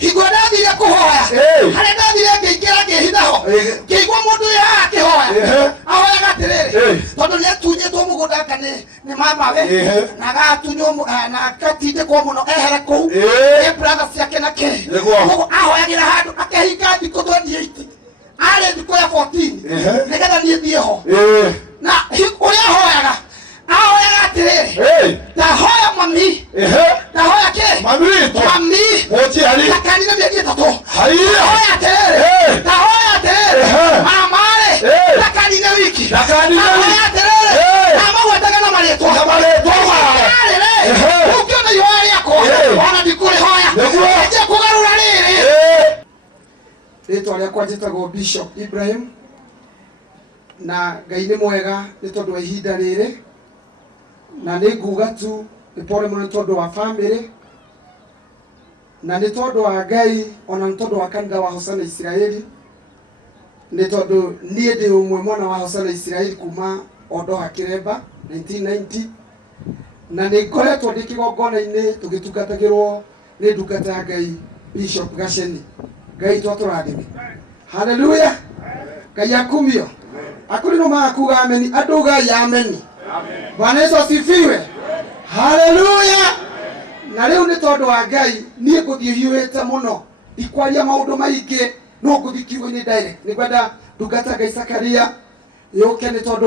Higwadadire kuhoya haredadire ngikira ngihithaho ngigwa mundu ya kihoya ahoya gatiriri tondu ni atunyitwo mugunda kane ni mamawe na gatunyo na katinde kwa muno ehere ku e brother ciake na ke ahoyagira handu akehinga thikũ 28 ari thikũ ya 14 nigetha nie thie ho na uria ahoyaga atiriri ndahoya mami ndahoya ke mami mochi hari kanina miezi 3 haya atiriri ndahoya atiriri mamare kanina wiki ndahoya atiriri kama wetaka na maletwa ukiona yoari yako wana dikuri hoya aje kugarura riri rĩtwa rĩakwa njĩtagwo Bishop Ibrahim na Ngai nĩ mwega nĩ tondũ wa ihinda rĩrĩ na nĩ nguga tu nĩ pole mũno tondũ wa family na nĩ tondũ wa Ngai ona nĩ tondũ wa kanitha wa Hosana Israeli nĩ tondũ niĩ ndĩ ũmwe mwana wa Hosana Israeli kuma Ondoha Kiremba 1990 na nĩ ngoretwo ndĩ kĩgongona-inĩ tũgĩtungatagĩrwo nĩ ndungata ya Ngai Bishop Gasheni. Ngai twatũrathime. Hallelujah. Ngai akumio. Akuri no makuga ameni aduga ya ameni. Bwana Yesu asifiwe. Hallelujah. Na leo nĩ tondũ wa Ngai niĩ ngũthiĩ hiũhĩte mũno ikwaria maũndũ maingĩ no ngũthiĩ kiugo-inĩ direct nĩ kwenda ndungata Ngai Zakaria yũke nĩ tondũ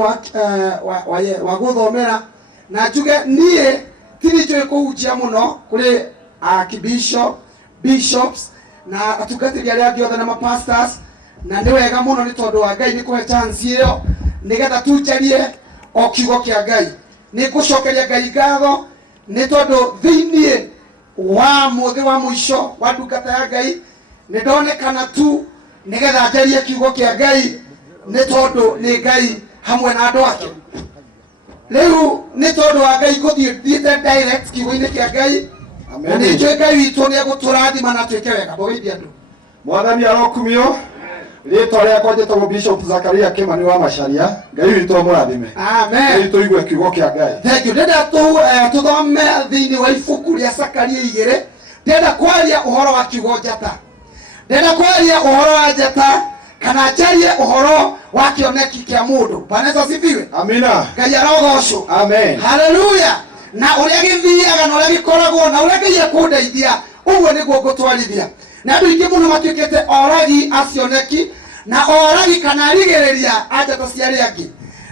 wa gũthomera na njuge niĩ tiri njũĩ kũhunjia mũno kũrĩ archbishop bishops na atungatĩri arĩa angĩ othe na mapastors na nĩ wega mũno nĩ tondũ wa Ngai nĩ kũhe chance ĩyo nĩgetha tunjarie o kiugo kĩa Ngai. Nĩ ngũcokeria Ngai ngatho nĩ tondũ thĩinĩ wa mũthĩ wa mũico wa ndungata ya Ngai nĩ ndonekana tu nĩgetha njarie kiugo kĩa Ngai nĩ tondũ nĩ Ngai hamwe na andũ ake. Rĩu nĩ tondũ wa Ngai ngũthiĩte direct kiugo-inĩ kĩa Ngai. Amen. Nĩ njũĩ Ngai witũ nĩ egũtũrathima na twĩke wega. Bogithia andũ. Mwathani arokumio. Rĩtwa rĩakwa njĩtagwo Bishop Zakaria Kimani wa Macharia. Ngai witũ amũrathime. Amen. Ngai tũigue kiugo kĩa Ngai. Thank you. Ndenda tũthome thĩinĩ wa ibuku rĩa Zakaria 2. Ndenda kwaria ũhoro wa kiugo njata. Ndenda kwaria ũhoro wa njata kana njarie ũhoro wa kĩoneki kĩa mũndũ. Bwana Yesu asifiwe. Amina. Ngai arogocwo. Amen. Hallelujah. Na ũrĩa gĩthiaga na ũrĩa gĩkoragwo na ũrĩa Ngai akũndeithia ũguo nĩguo ngũtwarithia. Na andũ aingĩ mũno matuĩkĩte oragi acioneki na oragi kana rigĩrĩria a njata cia arĩa angĩ.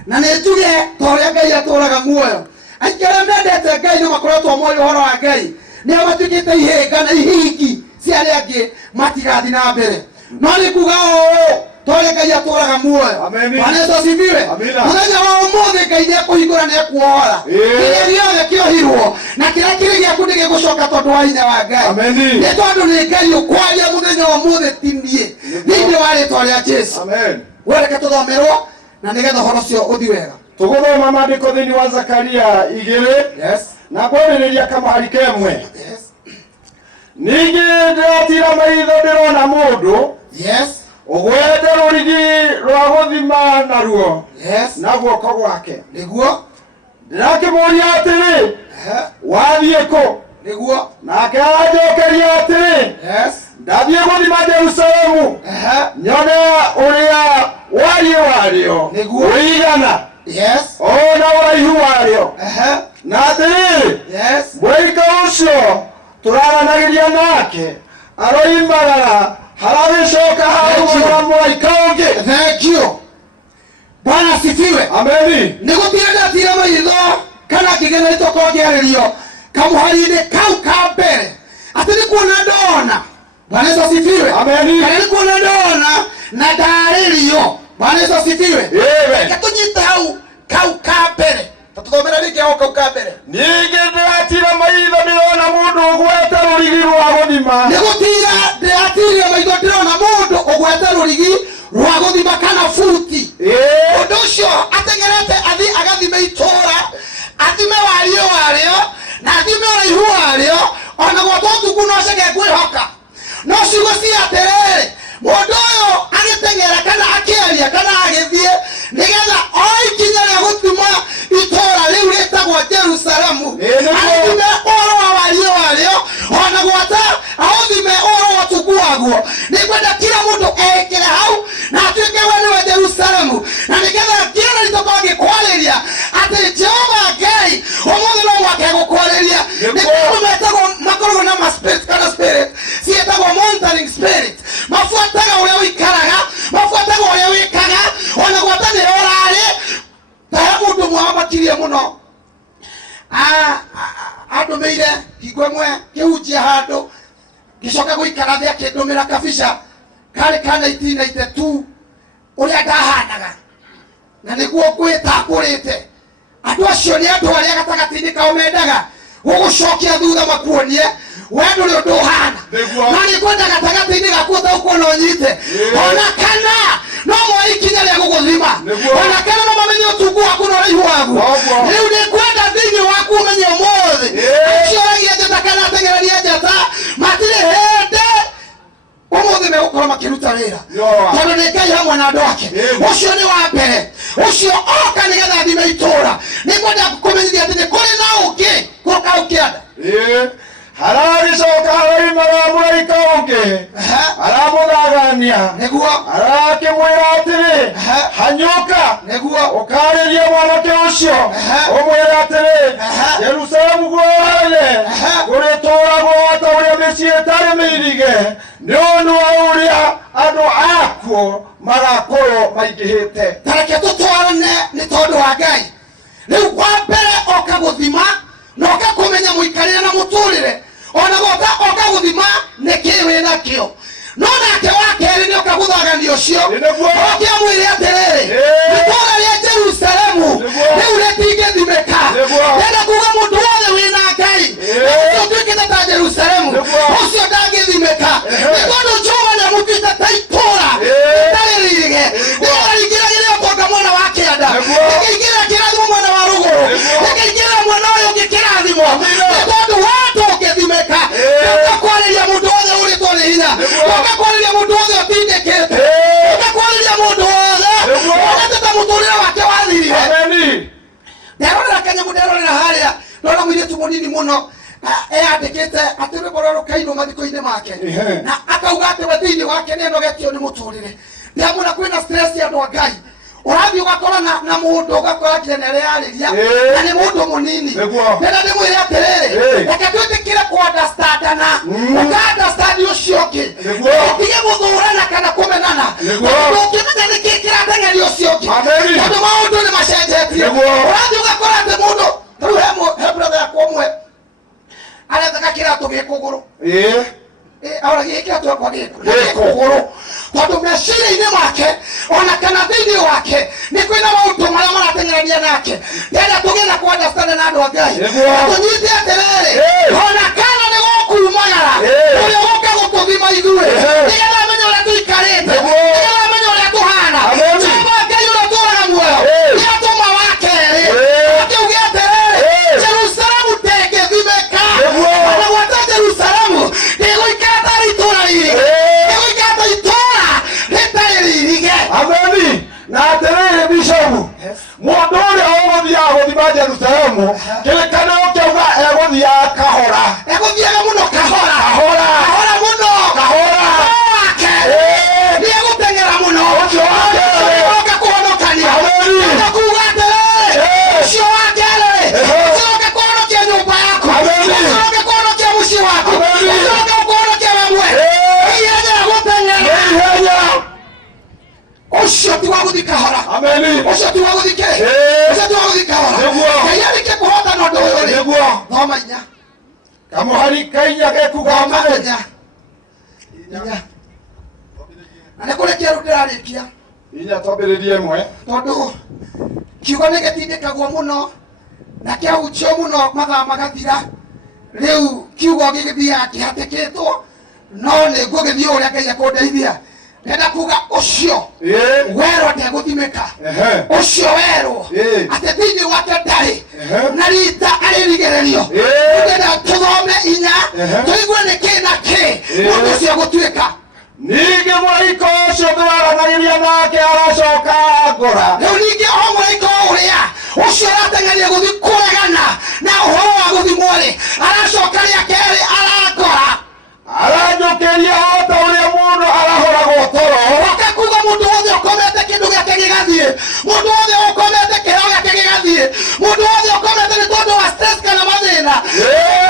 Na nĩ njuge ta ũrĩa Ngai atũraga muoyo. Aingĩ arĩa mendete Ngai no makoretwo moĩ ũhoro wa Ngai nĩo matuĩkĩte ihĩnga na ihingi cia arĩa angĩ matigathi na mbere. No nĩ kuga ũũ ta ũrĩa Ngai atũraga muoyo. Bwana Yesu asifiwe. Mũthenya wa ũmũthĩ Ngai nĩekũhingũra na ekuohora kĩrĩa gĩothe kĩohirwo na kĩrĩa kĩrĩ gĩaku nĩgĩgũcoka tondũ wa hinya wa Ngai. Nĩ tondũ nĩ Ngai ũkwaria mũthenya wa ũmũthĩ ti niĩ thĩinĩ wa rĩtwa rĩa Jesũ. Wereke tũthomerwo na nĩgetha ũhoro ũcio ũthiĩ wega. Tũgũthoma maandĩko thĩinĩ wa Zakaria 2 na kwambĩrĩria kamũhari kemwe. Ningĩ ndĩratira maitho ndĩrona mũndũ ũgwete rũrigi rwa gũthima naruo na guoko gwake. Nĩguo ndĩrakĩmũria atĩrĩ wathiĩ kũ? Nĩguo nake anjokeria atĩrĩ ndathiĩ gũthima Jerusalemu nyone ũrĩa wariĩ warĩo ũigana o na ũraihu warĩo na atĩrĩ mũraika ũcio tũraranagĩria nake aroimagara haragĩcoka hagũgũra mũraika ũngĩ. Thank you. Bwana asifiwe. Amen. Nĩgũtira ndatira maitho kana kĩgera gĩtoko ngĩarĩrio kamũhari-inĩ kau ka mbere atĩ nĩ kuona ndona. Bwana Yesu asifiwe. Amen. Kana nĩ kuona ndona na ndarĩrio. Bwana Yesu asifiwe. Reke tũnyite kau ka mbere. Tũthomera rĩngĩ hau kau ka mbere. Ningĩ ndĩratira maitho ndĩrona mũndũ ũgwete rũrigi rwa gũthima. Nĩgũtira ndĩratira maitho ndĩrona mũndũ ũgwete rũrigi rwa gũthima kana futi. Ũndũ ũcio ateng'erete athi agathime itũũra athime wariĩ warĩo na athime ũraihu warĩo ona gwotwo thuku no cege kwĩhoka. No ciugo cia atĩrĩrĩ mũndũ ũyũ agĩteng'era kana akĩaria kana agĩthiĩ nĩgetha o ikinya rĩa gũthima itũũra rĩu rĩtagwo Jerusalemu athime ũhoro wa wariĩ warĩo ona gwata aũthime ũhoro wa waguo ni kwenda kila mundu ekire hau na atuike we wa Jerusalemu na nigetha kila litobange kwaleria ati Jehova Ngai umuthi no mwake gukwaleria ni kwa metagwo makorwo na ma spirit kana spirit sietagwo monitoring spirit mafuataga uria wikaraga mafuataga uria wikaga ona gwatani orari ta mundu mwamakirie muno andumeire hingo imwe kihunjia handu gicoka guikara thia kindumira kabisha kari ka 1992 uria ndahanaga na niguo ngwitamburite andu acio ni andu aria gatagati-ini kao mendaga gugucokia thutha makuonie wendo ri undu uhana na ni kwenda gatagati-ini gaku ta ukuona unyite ona kana no mwa ikinya ria guguthima ona kana no mamenye utungu waku na uraihu waku riu ni kwenda thiini waku umenye umuthi acio ragia njata kana atengereria njata matire hende umuthi megukora makiruta wira tondu ni Ngai hamwe na andu ake ucio ni wa mbere ucio oka nigetha thime itura ni kwenda kumenyithia ati ni kuri na ungi kuka ukianda haragicoka haraimara muraika ungi aramuthagania niguo arakimwira atiri hanyuka niguo ukariria mwanake ucio umwira atiri Jerusalemu guothe gurituragwo ta uria micii itari miirige ni undu wa uria andu akuo magakorwo maingihite tareke tutwarane ni tondu wa Ngai riu wa mbere oka guthima na oka kumenya muikarire na muturire ona gota oka guthima niki wina kio no nake wa keri ni oka guthagania ucio okia mwire atiriri itura ria Jerusalemu riu ritingithimika ndenda kuga mundu wothe wina Ngai ucio twikite ta Jerusalemu ucio ndangithimika ni tondu Jehova niamutwite ta itura itaririge ndirarigiragiria utonga mwena wa kianda nikiingira kirathimo mwena wa ruguru nikiingira mwena uyu ungi kirathimo ni tondu watu ungithimika ukakwariria mundu wothe uritwo ni hinya ukakwariria mundu wothe utindikite ukakwariria mundu wothe onete ta muturire wake wathirire nderorera kanyamu nderorera haria ndona mwiritu munini muno eyandikite ati rwimbo rwa rukainwo mathiko-ini make na akauga ati we thiini wake ni enogetio ni muturire ndiamuna kwina stress ya andu a Ngai urathi ugakora na mundu ugakora kire nere yariria na ni mundu munini ndenda ndimwire atiriri reke twitikire ku understandana uka understand ucio ungi utige guthurana kana kumenana ukimenya niki kiratengeria ucio ungi tondu maundu ni macenjetie urathi ugakora ati mundu riu he brother yakwa umwe arethaga kiratu gikuguru ahora gikiratu yakwa gikuguru tondu meciria-ini make ona kana thiini wake ni kwina maundu maria maratengerania nake ndenda tugie na ku understand na andu a Ngai tunyite atiriri ona kana ni gukumagara uria guka gututhima ithuĩ nigetha amenye uria tuikarite nigetha amenye uria tuhana Jehova Ngai uria turaga muoyo ni atuma wa keri akiugia atiriri Jerusalemu ndĩngĩthimĩka ona gwata Jerusalemu ndĩgũikara tarĩ itũũra ririge ndĩgũikara ta itũũra rĩtarĩ ririge ameni na atiriri bishopu mundu uria uguthiaga guthima Jerusalemu kirikanio kiuga eguthiaga kahora eguthiaga muno kahora muno wake ni eguteng'era muno oka kuhonokania oka kuuga atiriri ucio wake rĩ ucoke kuhonokia nyũmba yaku ucoke kuhonokia muciĩ waku ucoke kuhonokia we mwene ihenya eguteng'era ucio ti wa guthi kahora ucio ti wa guthi kahora Ngai arĩkia kũhotana ũndũ ũyũ rĩ thoma inya kamuhari kainya gekuga inya na nĩ kũrĩkia rĩu ndĩrarĩkia inya twambĩrĩrie ĩmwe tondu kiugo nĩ gĩtindĩkagwo mũno na kĩahunjio mũno mathaa magathira rĩu kiugo gĩgĩthiaga kĩhatĩkĩtwo no nĩ ngũgĩthiĩ ũrĩa Ngai ekũndeithia ndenda kuga ucio werwo ndegũthimĩka ucio werwo atĩ thĩinĩ wake ndarĩ na rita arĩrigĩrĩrio ndenda tũthome inya tũigue nĩ kĩ na kĩ mũndũ ũcio gũtuĩka ningĩ mũraika ũcio tũraranagĩria nake aracoka ngora rĩu ningĩ o mũraika ũrĩa ucio arateng'eria gũthiĩ kũregana na ũhoro wa gũthimwo rĩ aracoka rĩa kerĩ arangora aranjũkĩria o ta ũrĩa gigathie mundu wothe ukomete kiheo giake gigathie mundu wothe ukomete ni tondu wa stress kana mathina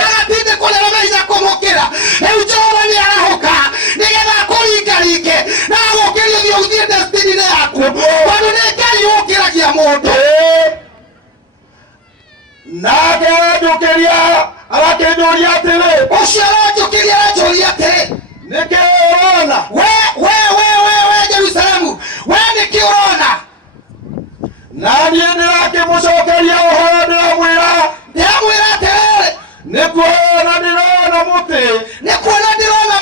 agatinde kurera maitha kumukira riu Jehova ni arahuka nigetha akuringaringe na agukirie thio uthie destiny yaku tondu ni Ngai ukiragia mundu nake njukiria agakinjuria atiri ucio aranjukiria aranjuria atiri niki urona we Jerusalemu we niki urona na niĩ ndĩrakĩmũcokeria ũhoro ndĩramwĩra atĩrĩrĩ nĩkuona ndĩrona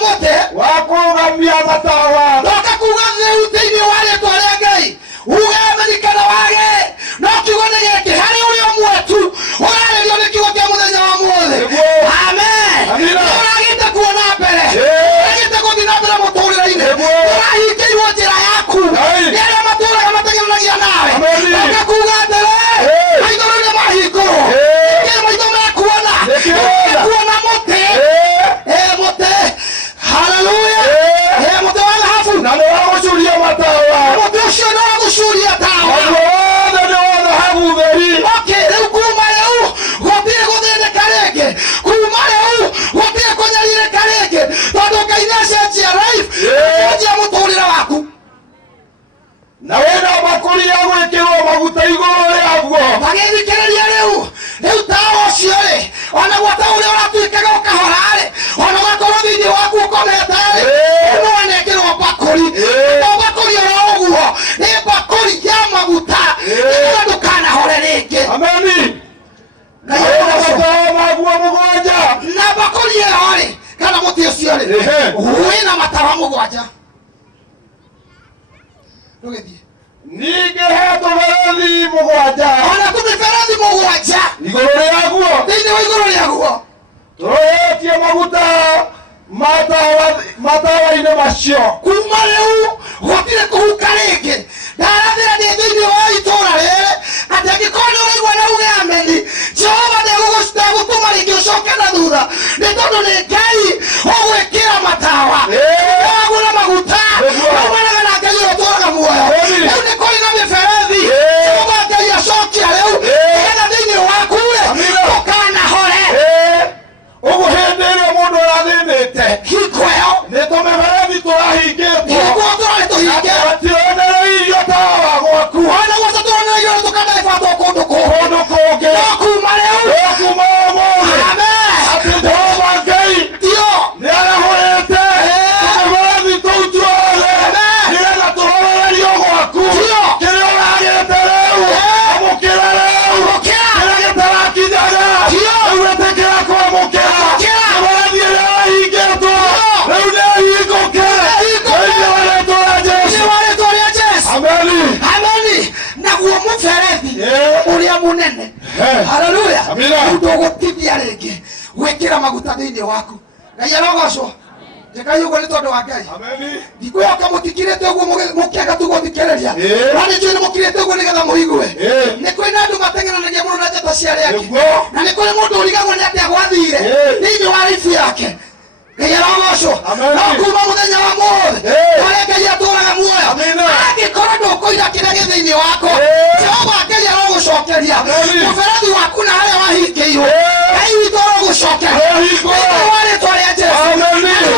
mũtĩ wa kũrũgamia matawa ndoka kuuga rĩu thĩinĩ wa rĩĩtwa rĩa Ngai uge amenyekana wage no kiugo nĩ gĩkĩ harĩ ũrĩa ũmwe tu ũrarĩrio nĩ kiugo kĩa mũthenya wa ũmũthĩ amen ũragĩte kuona mbere ũragĩte gũthiĩ na mbere mũtũrĩre-inĩ ũrahingĩirwo njĩra yaku nĩ arĩa matũũraga mategemanagia nawe ndoka kuuga atĩrĩ maitho nĩ mahingũrwo nĩkĩĩ maitho mekuona mũtĩ mũtĩ haleluya mũtĩ wa thahabu na nĩwagũcuria matawa mũtĩ ũcio nĩwagũcuria tawa wothe nĩ wa thahabu theri rĩu kuma rĩu gũtirĩ gũthĩnĩka rĩngĩ kuma rĩu gũtirĩ kũnyarirĩka rĩngĩ tondũ Ngai nĩacenjia life acenjia mũtũrĩre waku na wĩna mbakũri ya gwĩkĩrwo maguta igũrũ rĩaguo magĩthikĩrĩria rĩu tawa ũcio-rĩ ona gwata ũrĩa ũratuĩkaga ũkahora-rĩ ona ũgakorwo thĩinĩ waku ũkomete-rĩ no wanekĩrwo mbakũri to mbakũri oro ũguo nĩ mbakũri ya maguta nĩgetha ndũkanahore rĩngĩ ameni na wĩna matawa maguo mũgwanja na mbakũri ĩyo-rĩ kana mũtĩ ũcio-rĩ wĩna matawa mũgwanja ndũgĩthiĩ ningĩ he tũberethi mũgwanja ona tũmĩberethi mũgwanja igũrũ rĩaguo thĩinĩ wa igũrũ rĩaguo tũrũgĩtie maguta matawa-inĩ macio kuma rĩu gũtirĩ kũhuka rĩngĩ ndarathĩra nĩ thĩinĩ wa itũũra rĩrĩ atĩ angĩkorwo nĩ ũraigua na uge ameni Jehova ndegũtũma rĩngĩ ũcoke na thutha nĩ tondũ nĩ Ngai ũgwĩkĩra matawa wagũra maguta maumanaga na Ngai ũrĩa ũtũũraga muoyo rĩu nĩ kũrĩ na mĩberethi Jehova Ngai acokia rĩu nĩgetha thĩinĩ waku-rĩ ndũkanahore ũguo hĩndĩ ĩrĩa mũndũ arathĩnĩte hingo ĩyo nĩ tũmĩberethi tũrahingĩtwo tũtironereirio tawa wa gwaku ona gwata tũronereirio nĩ tũkanaibatwo kũndũ kũngĩ no kuma rĩu kuma ũmũthĩ atĩ Jehova Ngai nĩ arahũrĩte tũmĩberethi tũu tuothe nĩgetha tũronererio gwaku kĩrĩa ũragĩte rĩu amũkĩra rĩu kĩrĩa gĩtarakinyaga rĩu wĩtĩkĩra kwamũkĩra mĩberethi ĩrĩa yahingĩtwo rĩu nĩhingũke thĩinĩ wa rĩĩtwa rĩa Jesũ ameni naguo mũberethi ũrĩa mũnene haleluya ndũgũtithia rĩngĩ gwĩkĩra maguta thĩinĩ waku Ngai arogocwo njekai ũguo nĩ tondũ wa Ngai ndikwĩhoka mũtikirĩte ũguo mũkĩaga tu gũthikĩrĩria na nĩ njũĩ nĩ mũkirĩte ũguo nĩgetha mũigue nĩ kũrĩ na andũ mateng'eranagia mũno na njata cia arĩa angĩ na nĩ kũrĩ mũndũ ũrigagwo nĩ atĩa gwathire thĩinĩ wa raibu yake Ngai arogocwo no kuma mũthenya wa mũthĩ harĩa Ngai atũũraga muoyo angĩkorwo ndũkũira kĩrĩa gĩ thĩinĩ wako Jehova Ngai arogũcokeria mũberethi waku na harĩa wahingĩirwo Ngai witũ arogũcokeria thĩinĩ wa rĩĩtwa rĩa Jesũ andũ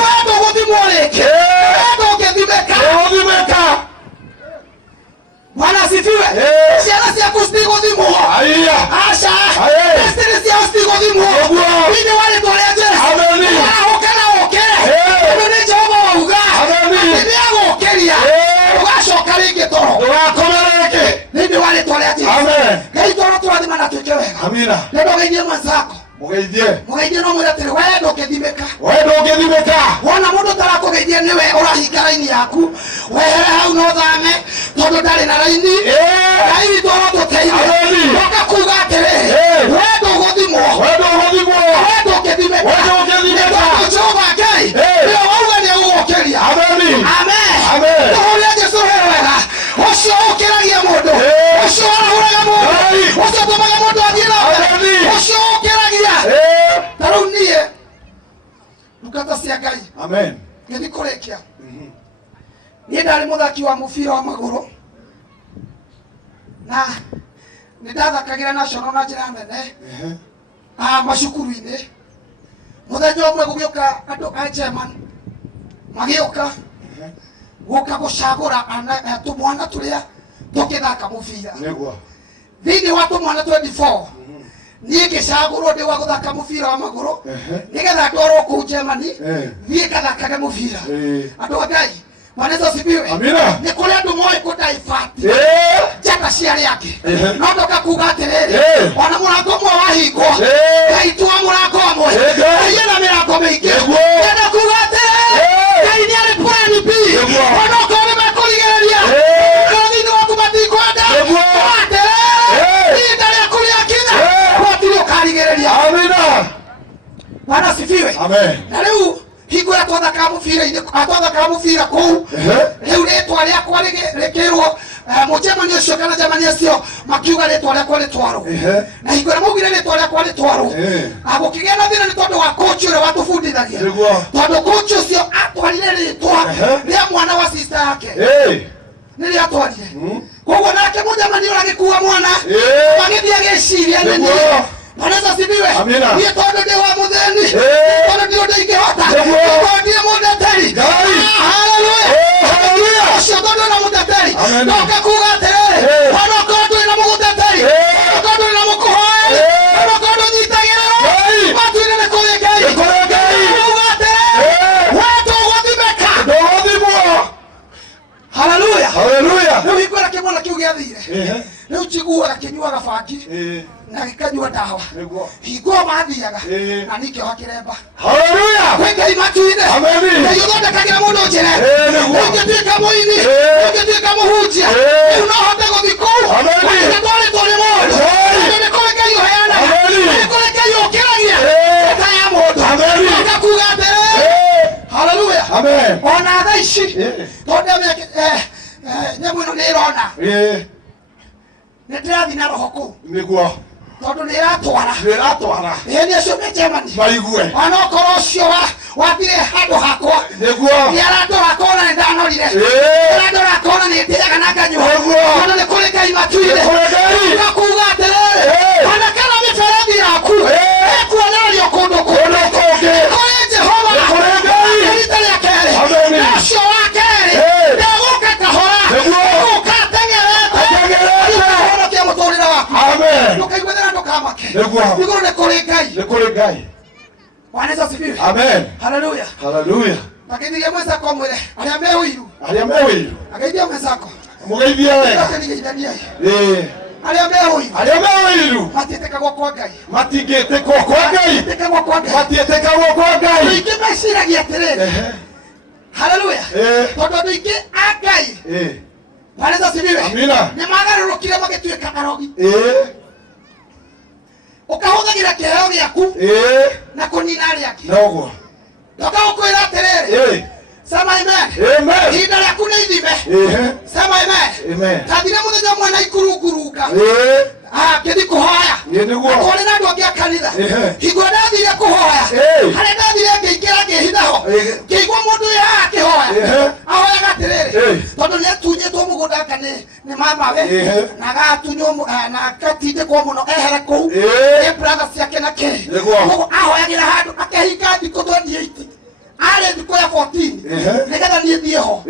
aya ndũgũthimwo rĩngĩ ndũngĩthimĩka Bwana asifiwe ciana ciaku citigũthimwo aca destiny ciao citigũthimwo thĩinĩ wa rĩĩtwa rĩa Jesũ ũrahoka na ũkĩre tondũ nĩ Jehova wauga atĩ nĩagũkĩria ũgacoka rĩngĩ toro ndũgakome rĩngĩ thĩinĩ wa rĩĩtwa rĩa Jesũ Ngai toro tũrathima na twĩke wega nĩndũgeithie mwenzako mũgeithie no mwĩre atĩrĩ wee ndũngĩthimĩka wona mũndũ tarakũgeithia nĩwe ũrahinga raini yaku wehere hau no thame tondũ ndarĩ na raini Ngai witũ arotũteithia ndoka kuuga atĩrĩ wee ndũgũthimwo wee ndũngĩthimĩka nĩ tondũ Jehova Ngai nĩwe wauga nĩegũgũkĩria amen tũhũrĩre Jesũ wega ũcio ũkĩragia mũndũ ũcio arahũraga mũndũ ũcio ũtũmaga mũndũ athiĩ na mbere ũcio ũkĩragia ta rĩu niĩ ndungata cia Ngai gĩthiĩ kũrĩkia niĩ ndarĩ mũthaki wa mũbira wa magũrũ na nĩndathakagĩra national na njĩra nene macukuru-inĩ. Mũthenya ũmwe gũgĩũka andũ a German magĩũka gũka gũcagũra tũmwana tũrĩa tũkĩthaka mũbira. Thĩinĩ wa tũmwana 24 niĩ ngĩcagũrwo ndĩ wa gũthaka mũbira wa magũrũ nĩgetha ndwarwo kũu Germany thiĩ ngathakage mũbira. Andũ a Ngai Bwana Yesu asifiwe. Amina. Ni kule andũ moĩ kũdaibati njata cia arĩa angĩ no ndoka kuga atĩrĩrĩ ona mũrango ũmwe wahingwo Ngai twa mũrango ũmwe Ngai ena mĩrango mĩingĩ enda kuga atĩrĩrĩ Ngai nĩ arĩ plan B ona okorwo nĩmekũrigĩrĩria thĩinĩ waku matikwenda atĩrĩrĩ ihinda rĩaku rĩakinya gũtirĩ ũkarigĩrĩria. Amina. Bwana asifiwe. Amen. Na rĩu hingo ya twathaka mũbira kũu rĩu rĩtwa rĩakwa rĩkĩrwo mũjemani ũcio kana jamani acio makiuga rĩtwa rĩakwa rĩtwarwo na hingo ĩrĩa maugire rĩtwa rĩakwa rĩtwarwo gũkĩgĩa na thĩna nĩ tondũ wa coach ũrĩa watũbundithagia tondũ coach ũcio atwarire rĩtwa rĩa mwana wa sister yake nĩrĩo atwarire koguo nake mũjemani ũrĩa agĩkua mwana magĩthiĩ agĩciria nini. Bwana Yesu asifiwe. Niĩ tondũ ndĩ wa mũtheni tondũ ndĩ ũndũ ingĩhota tondũ ndĩ mũteteri. Haleluya. Ũcio tondũ na mũteteri ndoka kuga atĩrĩrĩ ona okorwo ndũrĩ na mũteteri ona okorwo ndũrĩ na mũkũhoeri ona okorwo ndũnyitagĩrĩrwo matu-inĩ nĩ kũrĩ Ngai kuga atĩrĩrĩ wee tũgũthimĩka ndũgũthimwo. Haleluya. Rĩu hingo ĩrĩa kĩmwana kĩu gĩathire rĩu njiguaga kĩnyuaga bangi na gĩkanyua ndawa hingo mathiaga na nĩkĩoha kĩremba. Haleluya. Kwĩ Ngai matu-inĩ Ngai ũthondekagĩra mũndũ njĩra ũngĩtuĩka mũini ũngĩtuĩka mũhunjia rĩu no hote gũthiĩ kũu waiga twarĩtwo nĩ mũndũ tondũ nĩ kũrĩ Ngai ũheanaga nĩ kũrĩ Ngai ũkĩragia ĩta ya mũndũ akakuga atĩrĩrĩ. Haleluya. Ona thaa ici tondũ nyamũ ĩno nĩ ĩrona nĩ ndĩrathiĩ na roho kũu nĩguo tondũ nĩ ĩratwara nĩ acio me Germany maigue ona okorwo ũcio wathire handũ hakwa nĩ aratwara kona nĩ ndanorire aratwara kona nĩ ndĩaga na nganyua tondũ nĩ kũrĩ Ngai matu-inĩ ngakuga atĩrĩrĩ ona kana mĩberethi yaku ĩkuonererio kũndũ kũngĩ kũrĩ Jehova rita rĩa kerĩ na ũcio wa kerĩ ndegũka kahora gũka atengerete ũhonokia mũtũrĩre waku. Ndũkaigua thĩna ndũkamake igũrũ nĩ kũrĩ Ngai. Bwana Yesu asifiwe. Haleluya. Akĩthiria mwenzako mwĩre arĩa me ũiru ageithia mwenzako mũgeithie wega arĩa me ũiru matiĩtĩkagwo kwa Ngai matiĩtĩkagwo kwa Ngai aingĩ meciragia atĩrĩrĩ. Haleluya. Tondũ andũ aingĩ a Ngai Bwana Yesu asifiwe nĩ magarũrũkire magĩtuĩka arogi ũkahũthagĩra kĩheo gĩaku na kũnina arĩa angĩ ndoka gũkwĩra atĩrĩrĩ sema amen ihinda rĩaku nĩ ithime sema amen tathire mũthenya ũmwe na ikurungurunga ngĩthiĩ kũhoya akũrĩ na andũ angĩ a kanitha hingo ndathire kũhoya harĩa ndathire ngĩingĩra ngĩhitha ho ngĩigua mũndũ ũyũ haha akĩhoya ahoyaga atĩrĩrĩ tondũ nĩ atunyĩtwo mũgũnda anga nĩ mamawe na agatunywo na agatindĩkwo mũno ehere kũu nĩ brother ciake na kĩ koguo ahoyagĩra handũ akehinga thikũ 28 arĩ thikũ ya 14 nĩgetha niĩ thiĩ ho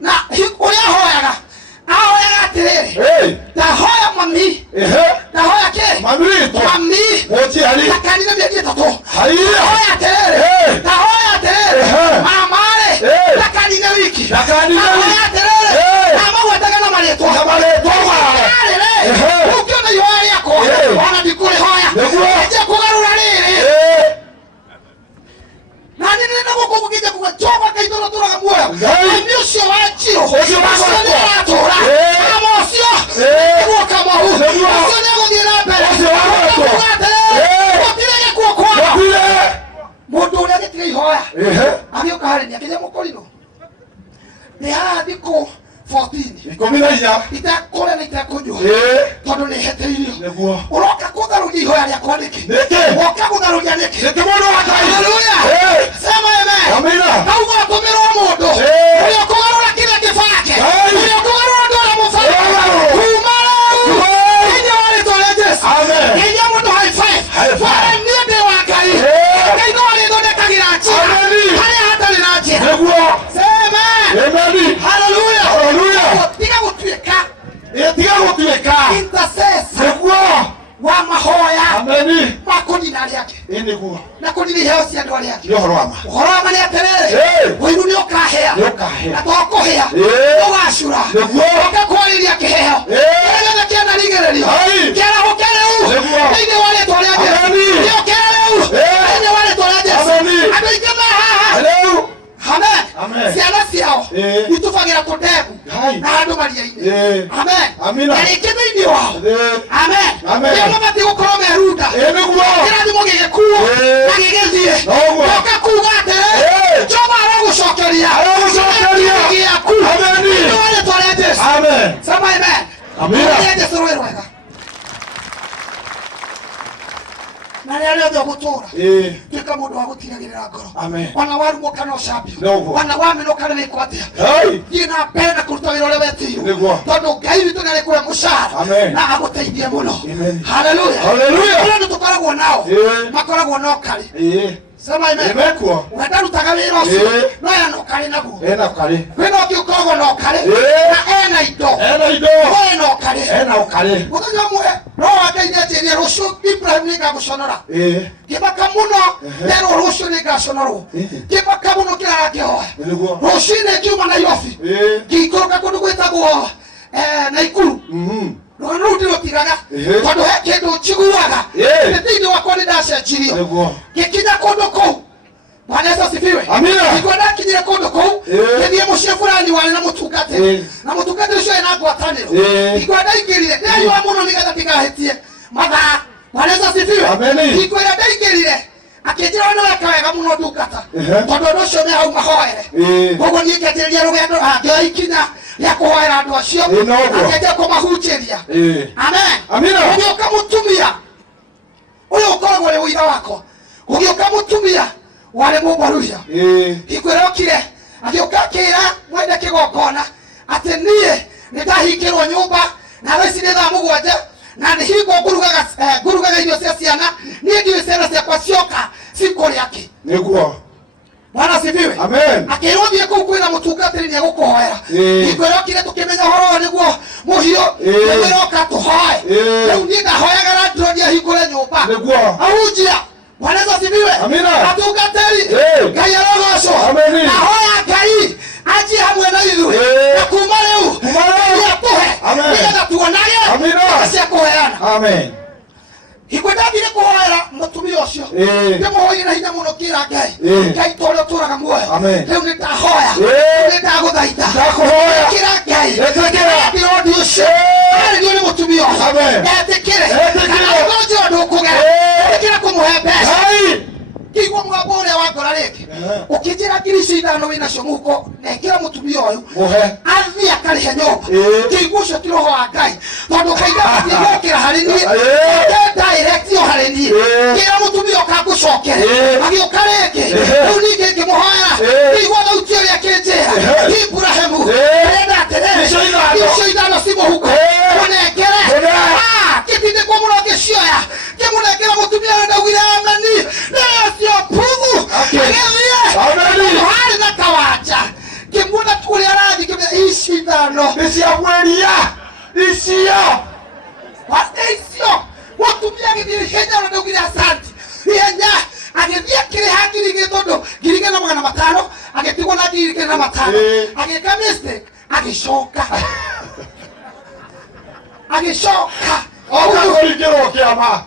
na ũrĩa ahoyaga atĩrĩrĩ ndahoya mami ndahoya kĩ mami takanine mĩeri 3 ndahoya atĩrĩrĩ mamarĩ takanine wiki ndahoya atĩrĩrĩ namagwetaga na marĩtwa arĩrĩ ũkĩona ihoya rĩakwa ona ndikũrĩhoya enje kũgarũra rĩrĩ na nĩ nĩ gũkũ gũkĩnja kuga Jehova Ngai tũratũraga muoyo nĩ ũcio wa njiro ũcio nĩ aratũra kama ũcio nĩguo Kamau ũcio nĩ egũthiĩ na mbere gũtirĩ gĩkuo kwao mũndũ ũrĩa gĩtiga ihoya agĩũka harĩ nĩ akĩnja mũkũrinũ nĩ haha thikũ 14 itekũrĩa na itekũnyua tondũ nĩ heteirio ũroka kũtharũria ihoya rĩakwa nĩkĩ woka gũtharũria nĩkĩ mũndũ wa Ngai. Haleluya. Sema amen. Kauga atũmĩrwo mũndũ ũrĩa kũgarũra kĩrĩa kĩbake ũrĩa kũgarũra andũ arĩa mũbake kuma rĩu Neguo. Sema. Amen. Hallelujah. Hallelujah. Tiga gutuika. Tiga gutuika. Intercessor. Neguo. Wa mahoya. Amen. Makoni nali yake. Neguo. Na kuni ni heo si andwali yake. Yo horama. Horama ni aterere. Wewe ni okahea. Na toko hea. Washura. Neguo. Okakwali yake heo. Ndio kiana ligereri. Kiana hokele u. Ndio wale twali yake. Ndio kiana u. Ndio wale twali yake. Abikema ha. Hello. Amen. Siana siao. Itufagira totebu. Na ando maria ine. Amen. Amina. Erekete ndio wao. Amen. Amen. Ndio mama tiko korome ruta. Neguo. Kira ndimo ngegekuo. Na gegezie. Toka kugate. Choma rogo shokeria. Amen. Ndio wale toiletes. Amen. Sema amen. Amina. Ndio soro wega. Na leo ndio gutura. Tuka mundu wa gutiragirira ngoro. Amen. Wana waru mukano shapi. Noguo. Wana wami no kana ni kwatia. Yina penda kuruta wira ule weti. Neguo. Tondu Ngai witu nale kwa mushara. Amen. Na aguteithie muno. Amen. Hallelujah. Hallelujah. Ndio tukoragwo nao. Makoragwo no kali. Sema amen. Emekuo. Watarutaga wira ucio. No ya no kali naguo. Na kali. Wino kiukoragwo no kali. Na ena indo. Indo. No kali. Na ukali. Muthenya mwe no wakaine atirie rucio Ibrahim ni ngaguconora. Gibaka muno nero rucio ni ngaconorwo. Gibaka muno kirara kihoya. Rucio-ini kiuma Nairobi. Ngikoroka kundu gwitagwo Naikuru. No ndiro tigaga. Tondu he kindu njiguaga. Thĩinĩ wakwa nĩ ndacenjirio. Gĩkinya kũndũ kũu. Bwana Yesu asifiwe. Amina. Nikwenda kinyire kũndũ kũu. Gĩthiĩ mũciĩ fulani warĩ na mũtungatĩri. Na mũtungatĩri ũcio ena ngwatanĩro. Nikwenda ingĩrire. Ndĩrĩwa mũno nĩgetha tikahĩtie mathaa. Bwana Yesu asifiwe. Nikwenda ndaingĩrire. Akĩnjĩra nĩ weka wega mũno ndungata. Tondũ ũndũ ũcio nĩ hau mahoere. Koguo niĩ ngĩanjĩrĩria rũgendo ngĩoya ikinya rĩa kũhoera andũ acio. Akĩanjia kũmahunjĩria. Amen. Amina. Gũgĩũka mũtumia. Ũyũ ũkoragwo ũrĩ ũira wakwa. Gũgĩũka mũtumia warĩ mũmbaruhia. Ikwĩrokire agĩũka akĩĩra mwende kĩgongona atĩ niĩ nĩ ndahingĩrwo nyũmba na thaa ici nĩ thaa mũgwanja na nĩ hingo ngurugaga irio cia ciana niĩ ndiũĩ ciana ciakwa cioka cikũrĩa kĩ. Nĩguo. Bwana asifiwe. Amen. Akĩĩrwo thiĩ kũu kwĩna mũtungatĩri nĩ egũkũhoera. Ikwĩrokire tũkĩmenya ũhoro nĩguo mũhiũ. Nĩkwĩroka tũhoe. Rĩu niĩ ndahoyaga na ndĩronia hingũre nyũmba. Nĩguo. Ahunjia. Bwana Yesu asifiwe. Amina. Atungatĩri. Ngai arogocwo. Amen. Ahoya Ngai anjie hamwe na ithuĩ. Na kuma rĩu Ngai atũhe. Nĩgetha tuonage njĩra cia kũheana. Amen. Hikwendagire kũhoera mũtumia ũcio. Ndĩmũhoire na hinya mũno kĩra Ngai. Ngai tondũ ũtũũraga muoyo. Rĩu nĩ ndahoya. Nĩ ndagũthaitha. Kĩra Ngai. Ndĩrondi ũcio. Arĩrio nĩ mũtumia ũcio. Etĩkĩre. Kana ũgonjĩ ũndũ ũkũgera. Etĩkĩre kũmũhe mbeca. Kĩigua mũgambo ũrĩa wa ngora rĩngĩ. Ũkĩnjĩra ngiri icio 5 wĩnacio mũhuko nengera mũtumia ũyũ. Athiĩ akarĩhe nyũmba. Kĩigua ũcio ti roho wa Ngai. Tondũ Ngai ndabatĩ gũkĩra harĩ niĩ. Direct yo harĩ niĩ. Kĩra mũtumia ũkangũcokere. Agĩũka rĩngĩ. Rĩu ningĩ ngĩmũhoera. Kĩigua thauti ũrĩa kĩnjĩra. Ibrahimu. Ndĩrenda atĩrĩrĩ. Icio 5 ci mũhuko. Mũnengere. Gĩtindĩkwo mũno ngĩcioya. Kĩmũnengera mũtumia ũrĩa ndaugire ameni. Nĩcio pugu. Agĩthiĩ. Harĩ na kawanja. Kĩmuona kũrĩa arathi kĩmenya ici 5. Nĩ cia mweria. Icio. Icio. Mũtumia agĩthiĩ ihenya na ndaugire asanti. Ihenya. Agĩthiĩ akĩrĩha ngiri igĩrĩ tondũ ngiri igĩrĩ na magana matano. Agĩtigwo na ngiri igĩrĩ na matano. Agĩka mistake. Agĩcoka. Agĩcoka. Okagũrĩkĩrwo kĩama.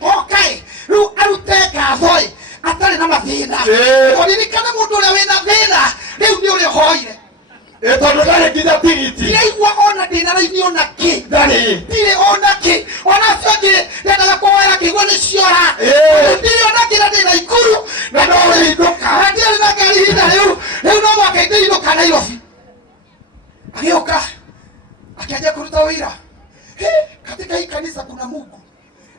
Okay. Rĩu arute ngathoi atarĩ na mathĩna. Kũririkana mũndũ ũrĩa wĩna thĩna rĩu nĩ ũrĩa ũhoire. Tondũ ndarĩ nginya tigiti. Ndiraigua ona ndĩna raini ona kĩ. Ndirĩ ona kĩ. Ona cio ngĩ ndendaga kũhoera kĩigua nĩ ciora. Ndirĩ ona kĩ na ndĩna ikuru. Na no ũrĩinũka. Na ndirĩ na ngari ihinda rĩu. Rĩu no mwaka ingĩinũka Nairobi. Agĩũka akĩanjia kũruta wĩra. Katika hii kanisa kuna Mungu.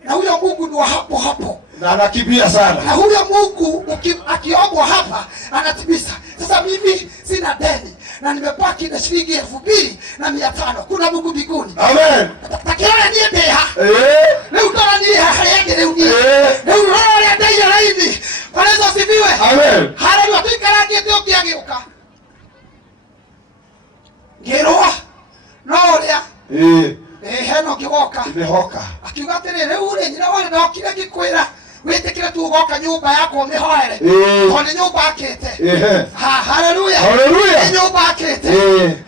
Na huyo Mungu ni wa hapo hapo. Na anakimbia sana. Na huyo Mungu akiombwa hapa anatimiza. Sasa mimi sina deni na nimebaki na shilingi 2,500. Kuna Mungu mbinguni. Amen. Takiona niende ha. Leo utara ni ha yake leo ni. Leo roho ya dai laini. Bwana Yesu asifiwe. Amen. Haleluya. Tuikarangie tio kiageuka. Ngeroa. No ria. Heno kigoka. Imehoka. Akiuga atiriri uri nyina wone ndokire gikwira. Witikire tu ugoka nyumba yako mihoere. Toni nyumba akite. Haleluya. Haleluya. Nyumba akite.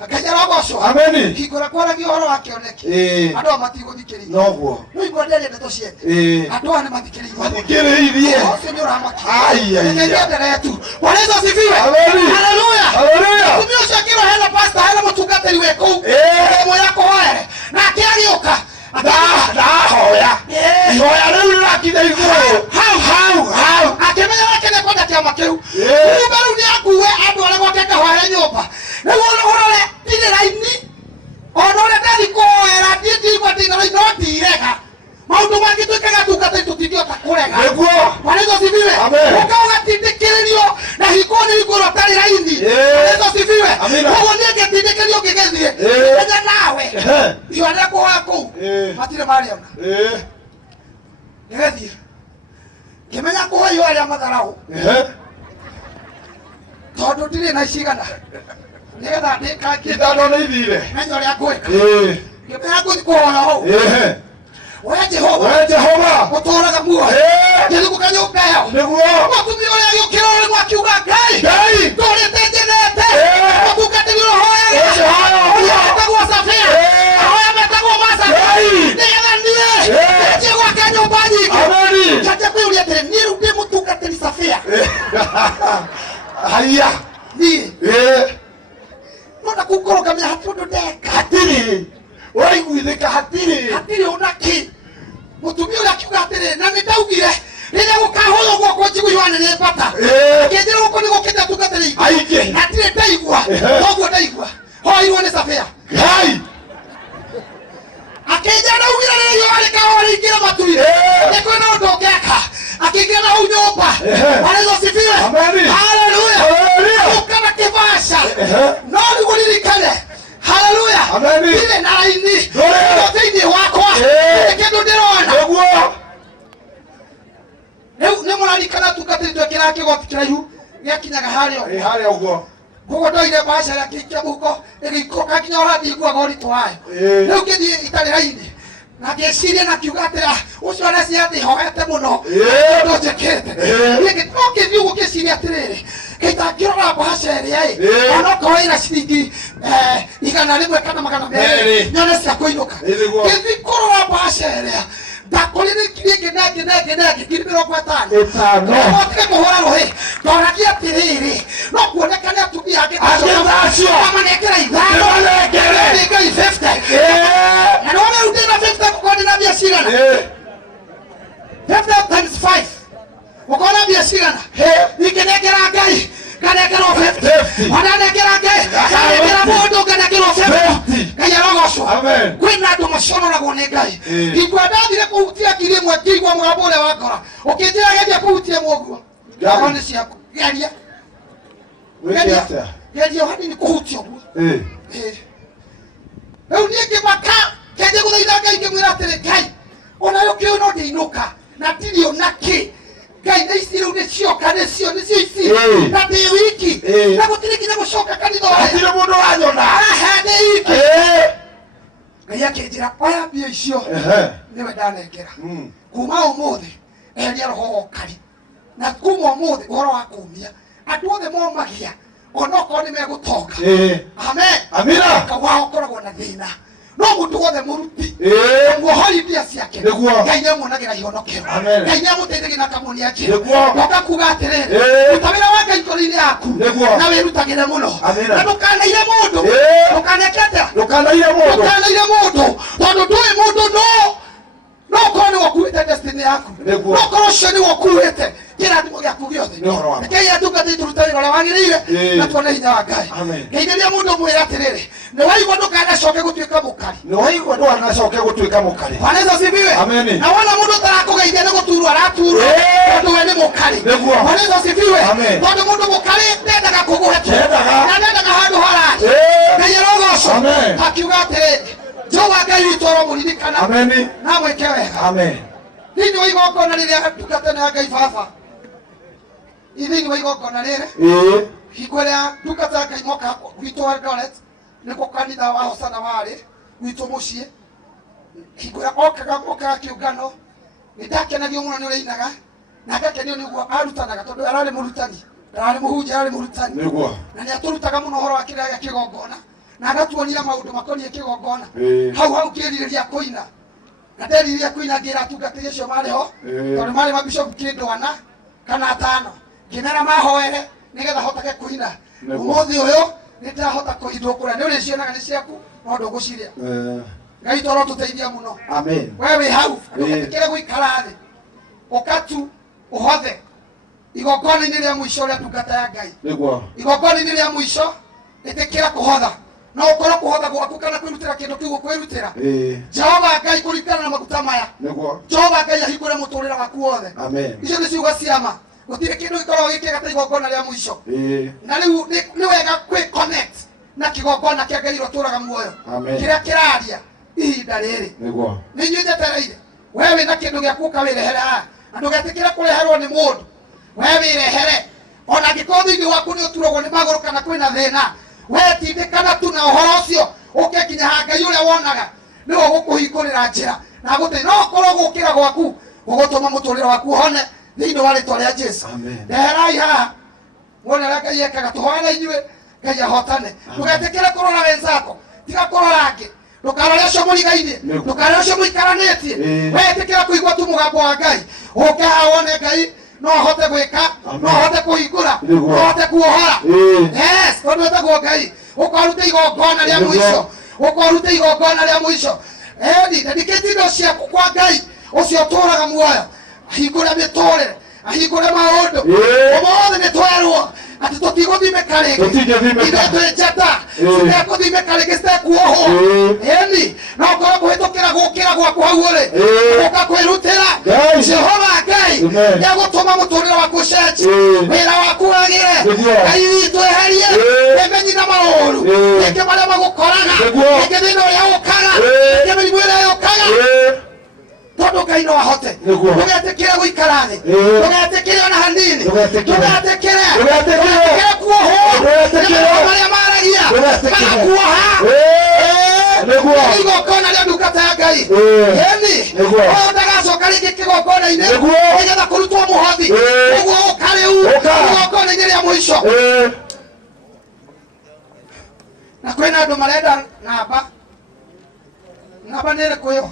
Akajara goco. Amen. Higura kwara gihoro akioneki. Andu amatigothikiri. Noguo. No igondere ndeto ciete. Andu ane mathikiri. Mathikiriirie. Ocio ni uramaki. Ai ai. Ngendere tu. Bwana Yesu asifiwe. Amen. Haleluya. Haleluya. Tumio shakiro hela pastor hela mutungatiri weku. Moyo yako hoere. Na akiagioka. Hoya. Hoya riu rakitha iguru. How. Akimenya wakene kwenda kiama kiu. Uberu ni akuwe andu ale gwake kahoere nyumba. Niguo urore ndire raini. Onore ndari kuhoera nditi kwa ndire raini no ndirega. Maundu mangi twikaga tungata tutindio ta kurega. Niguo. Bwana Yesu asifiwe. Ukauga tindikiririo na hikoni iguru tari raini. Bwana Yesu asifiwe. Uguo niĩ ngetindikĩrio ngĩgĩthiĩ. Enya nawe. Iyo arĩa kuoya kũu. Matirĩ mariona. Ngĩgĩthiĩ. Ngĩmenya kuoya arĩa matharaũ. Tondũ ndirĩ na cigana. Nĩgetha ndĩkangie. Ithano nĩ ithire. Menya ũrĩa ngwĩka. Ngĩmenya ngũthiĩ kuhoya hau. Wewe Jehova. Ũtũũraga muoyo. Ngĩthiĩ kanyũmba ĩyo. Nĩguo. Mũtumia ũrĩa agĩũkĩra ũrĩ gwakiuga Ngai. Ndũrĩte njenete. Mũtungatĩri ũhoyaga. Metagwo Safia. Ahoya metagwo Masa. Nĩgetha niĩ. Njĩ gwake nyũmba nyingĩ. Njanjia kwĩyũria atĩrĩ niĩ rĩu ndĩ mũtungatĩri Safia. Haya. Niĩ. No ndakũngorũgamia hatirĩ ũndũ ndeka. Hatirĩ. Ũraiguithĩka hatirĩ. Hatirĩ ũnaki. Mũtumia ũrĩa akiuga atĩrĩ na nĩndaugire rĩrĩa gũkahũthwo guoko njiguithane nĩ mbata. Akĩnjĩra gũkũ nĩ gũkĩte atungatĩri aingĩ. Na ndirĩ ndaigua. Noguo ndaigua. Hoirwo nĩ Safia. Ngai. Akĩnjĩra ndaugire rĩrĩa riũa rĩkahũa rĩingĩre matu-inĩ. Nĩ kwĩna ũndũ ũngĩka. Akĩingĩra na hau nyũmba. Bwana Yesu asifiwe. Haleluya. Agĩũka na kĩbasha. No nĩguo ririkane. Haleluya. Ndirĩ na raini. Thĩinĩ wakwa. Nĩ kĩndũ ndĩrona. Rĩu nĩ mũrarikana tungatĩri twekĩraga kĩgoti kĩraihu gĩakinyaga harĩa. Harĩa ũguo. Koguo ndoire mbaca gĩakĩikia mũhuko ĩgĩikũrũka nginya ũrathiĩ iguaga ũritũ wayo. Rĩu ngĩthiĩ itarĩ raini. Na ngĩciria na kiuga atĩra ũcio areciria atĩ hoete mũno. Ũndũ njĩkĩte. No ngĩthiĩ ũguo ngĩciria atĩrĩrĩ. Ngĩtangĩrora mbaca ĩrĩa onokorwo ĩna ciringi 100 kana 200 nyone cia kũinũka. Ngĩthiĩ kũrora mbaca ĩrĩa ndakorire ngiri 50. Otige kũhũra rũhĩ. Ndoragia atĩrĩrĩ no kuonekane atumia angĩ amanengera 5 nengera 50. Na no rĩu ndĩna 50 gũkorwo ndĩna mbia cigana. 50 times 5 gũkorwo na mbia cigana. Ingĩnengera Ngai nganengerwo 50. Wananengera Ngai nganengera mũndũ nganengerwo 50. Ngai arogocwo. Kwĩna andũ maconoragwo nĩ Ngai. Ingĩenda ndathire kũhutia ngiri ĩmwe ngĩigua mũgambo ũrĩa wa ngora. Ũkĩnjĩra geria kũhutia mũguo. Ngamo nĩ ciaku. Geria. Geria hanini kũhutia ũguo. Rĩu niĩ ngĩmaka kĩanjia gũthaitha Ngai ngĩmwĩra atĩrĩ Ngai ona yũkĩũĩ no ndĩinũka na ndirĩ onakĩ. Ngai na ici rĩu nĩcioka nĩcio ici. Na ndĩ wiki. Na gũtirĩ nginya gũcoka kanitha ũrĩa. Hatirĩ mũndũ wanyona. Ndĩ wiki. Ngai akĩnjĩra oya mbia icio nĩwe ndanengera. Kuma ũmũthĩ eheria roho ũkari. Na kuma ũmũthĩ ũhoro wa kũũmia. Andũ othe momagia onokorwo nĩ megũtonga. Amen. Amina. Kawao koragwo na thĩna. No mũndũ wothe mũruti. Muohori mbia ciake. Ngai nĩamuonagĩra ihonokero. Ngai nĩamũteithagia na kamuonia njĩra. Ndoka kuga atĩrĩrĩ. Ruta wĩra wa Ngai ngoro-inĩ yaku. Na wĩrutagĩre mũno. Na ndũkanaire mũndũ. Ndũkaneke atĩa. Ndũkanaire mũndũ. Tondũ ndũĩ mũndũ no korwo nĩ wakuĩte destiny yaku. No korwo ũcio nĩ wakuĩte kĩrathimo gĩaku gĩothe. Rekei atungatĩri tũrute wĩra ũrĩa wagĩrĩire na tuone hinya wa Ngai. Ngeithĩria mũndũ mwĩra atĩrĩrĩ nĩ waigua ndũkanacoke gũtuĩka mũkari. Bwana Yesu asifiwe. Na wona mũndũ tarakũgeithia nĩ gũturwo araturwo tondũ we nĩ mũkari. Bwana Yesu asifiwe. Tondũ mũndũ mũkari ndendaga kũgwetwo na ndendaga handũ harari. Ngai arogocwo. Akiuga atĩrĩrĩ Jehova Ngai witũ aromũririkana na mwĩke wega. Thĩinĩ wa igongona rĩrĩa atungatana ya Ngai Baba Idini wa igongona rĩrĩ hingo ĩrĩa ndungata Ngai moka gwitũ Eldoret nĩkuo kanitha wa Hosana warĩ gwitũ mũciĩ. Hingo ĩrĩa mokaga kĩũngano nĩndakenagio mũno nĩ ũrĩa ainaga na ngakenio nĩguo arutanaga tondũ ararĩ mũrutani, ararĩ mũhunjia, ararĩ mũrutani na nĩatũrutaga mũno ũhoro wa kĩrĩa gĩa kĩgongona na agatuonia maũndũ makoniĩ kĩgongona. Hau ngĩrirĩria kũina na nderirĩria kũina ngĩra atungatĩri acio marĩ ho tondũ marĩ mabishopu kĩndũ 4 kana 5 ngĩmera mahoere nĩgetha hotage kũina. Ũmũthĩ ũyũ nĩndahota kũhithwo kũrĩa nĩ ũrĩcionaga nĩ ciaku no ndũgũciria. Ngai toro tũteithia mũno. Amen. Wewe hau ndũgetikĩre gũikara thĩ ũkatu ũhothe igongona-inĩ rĩa mũico rĩa ndungata ya Ngai. Igongona-inĩ rĩa mũico ĩtĩkĩra kũhotha no ũkorwo kũhotha gwaku kana kwĩrutĩra kĩndũ kĩu kwĩrutĩra. Jehova Ngai kũringana na maguta maya Jehova Ngai ahingũre mũtũrĩre waku wothe. Icio nĩ ciugo cia ma. Gũtirĩ kĩndũ gĩkoragwo gĩkĩega ta igongona rĩa mũico. Na rĩu nĩ wega kwĩ-connect na kĩgongona kĩa Ngai ũtũũraga muoyo kĩrĩa kĩraria ihinda rĩrĩ. Nĩ inyuĩ njetereire we wĩna kĩndũ gĩaku ũkawĩrehere haha na ndũgetĩkĩre kũreherwo nĩ mũndũ. We wĩrehere ona angĩkorwo thĩinĩ waku nĩ ũturagwo nĩ magũrũ kana kwĩna thĩna we tindĩkana tu na ũhoro ũcio ũke nginya ha Ngai ũrĩa wonaga nĩwe ũgũkũhingũrĩra njĩra na gũteithia. No ũkorwo gũkĩra gwaku gũgũtũma mũtũrĩre waku ũhone thĩinĩ wa rĩĩtwa rĩa Jesũ. Ndeherai haha muone ũrĩa Ngai ekaga. Tũhoe na inyuĩ Ngai ahotane. Ndũgetĩkĩre kũrora wenzako tiga kũrora angĩ. Ndũkarore ũcio mũrigainie, ndũkarore ũcio mũikaranĩtie. We ĩtĩkĩra kũigua tu mũgambo wa Ngai. Ũke haha wone Ngai no ahote gwĩka, no ahote kũhingũra, no ahote kuohora. Yes, tondũ wetagwo Ngai ũkarute igongona rĩa mũico, ũkarute igongona rĩa mũico. Ndandĩkĩte indo ciaku kwa Ngai ũcio ũtũũraga muoyo ahingũre mĩtũrĩre, ahingũre maũndũ. Ũmũthĩ nĩtwerwo atĩ tũtigũthimĩka rĩngĩ, ithuĩ twĩ njata citekũthimĩka rĩngĩ, citekuohwo. Ĩni no ũkorwo kũhĩtũkĩra gũkĩra gwaku hau ũrĩ ũka kwĩrutĩra. Jehova Ngai nĩagũtũma mũtũrĩre waku ũcenjie, wĩra waku wagĩre. Ngai witũ eherie memenyi na maũru rĩngĩ marĩa magũkoraga, rĩngĩ thĩna ũrĩa ũkaga, rĩngĩ mĩrimũ ĩrĩa yũkaga, tondũ Ngai no ahote. Ndũgetĩkĩre gũikara thĩ, ndũgetĩkĩre ona hanini, ndũgetĩkĩre kuohwo nĩ marĩa maragia magakuoha. Igongona rĩa ndungata ya Ngai ĩni ũyũ ndagacoka rĩngĩ kĩgongona-inĩ nĩgetha kũrutwo mũhothi ũguo ũka rĩu igongona-inĩ rĩa mũico. Na kwĩna andũ marenda namba nĩ ĩrĩkũ ĩyo?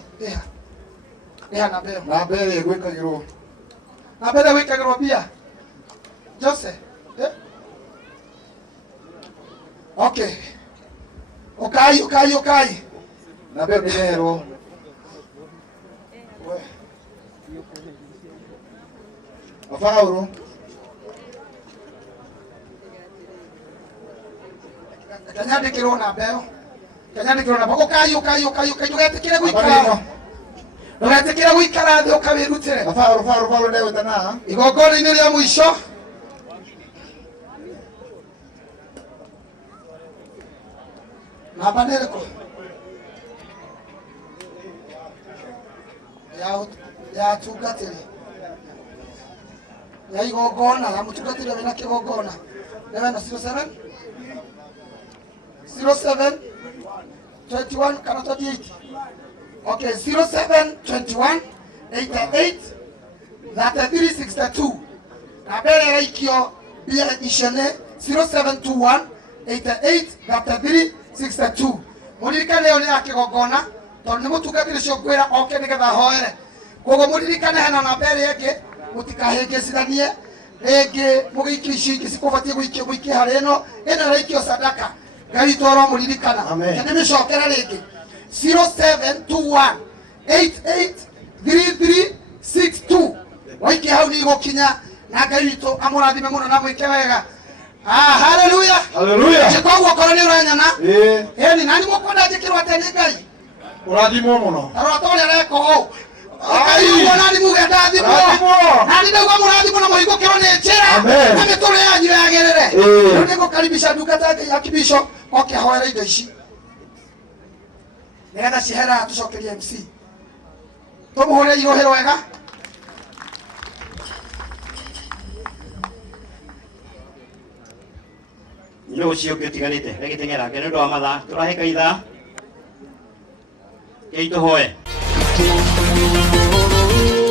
Namba ĩrĩa gwĩkagĩrwo, namba ĩrĩa gwĩkagĩrwo mbia Jose. Okay, ũkai namba ĩyo ndĩreherwo. Paulo kanyandĩkĩrwo namba ĩyo, kanyandĩkĩrwo namba. Ũkai ndũgetĩkĩre gũikara, ndũgetĩkĩre gũikara thĩ ũkawĩrutĩre. Paulo ndegwĩtana igongona-inĩ rĩa mũico. Namba nĩ ĩrĩkũ ya atungatĩri ya igongona ya mũtungatĩri wĩna kĩgongona nĩ wena 0721 kana 28. Okay, 0721 88 3362. Namba ĩrĩa ĩraikio mbia icio nĩ 0721 88 3362. Mũririkane ĩyo nĩ ya kĩgongona tondũ nĩ mũtungatĩri ũcio ngwĩra oke nĩgetha ahoere. Koguo mũririkane hena namba ĩrĩa ĩngĩ mũtikahĩngĩcithanie rĩngĩ mũgĩikio icio ingĩ cikũbatiĩ gũikio harĩ ĩno ĩraikio sadaka. Ngai witũ aromuririkana na nĩmĩcokera rĩngĩ 0721 88 3362. Waikia hau nĩ igũkinya na Ngai witũ amũrathime mũno na mwĩke wega. Haleluya. Koguo korwo nĩ ũranyana ĩni nani mũkwenda njĩkĩrwo atĩ nĩ Ngai ũrathimwo mũno. Tarora ta ũrĩa areka ũũ nani muge ndathimwo, nani ndauga mũrathimwo na mũhingũkĩrwo nĩ njĩra na mĩtũrĩre yanyu yagĩrĩre. Rĩu nĩngũkaribisha ndungata ya kibisho oke ahoere indo ici nĩgetha cihera tũcokerie MC. Tũmũhũrĩre irohĩro wega. no ucio ngitiganite regitengera ke ndo amatha turaheka itha ke ituhoe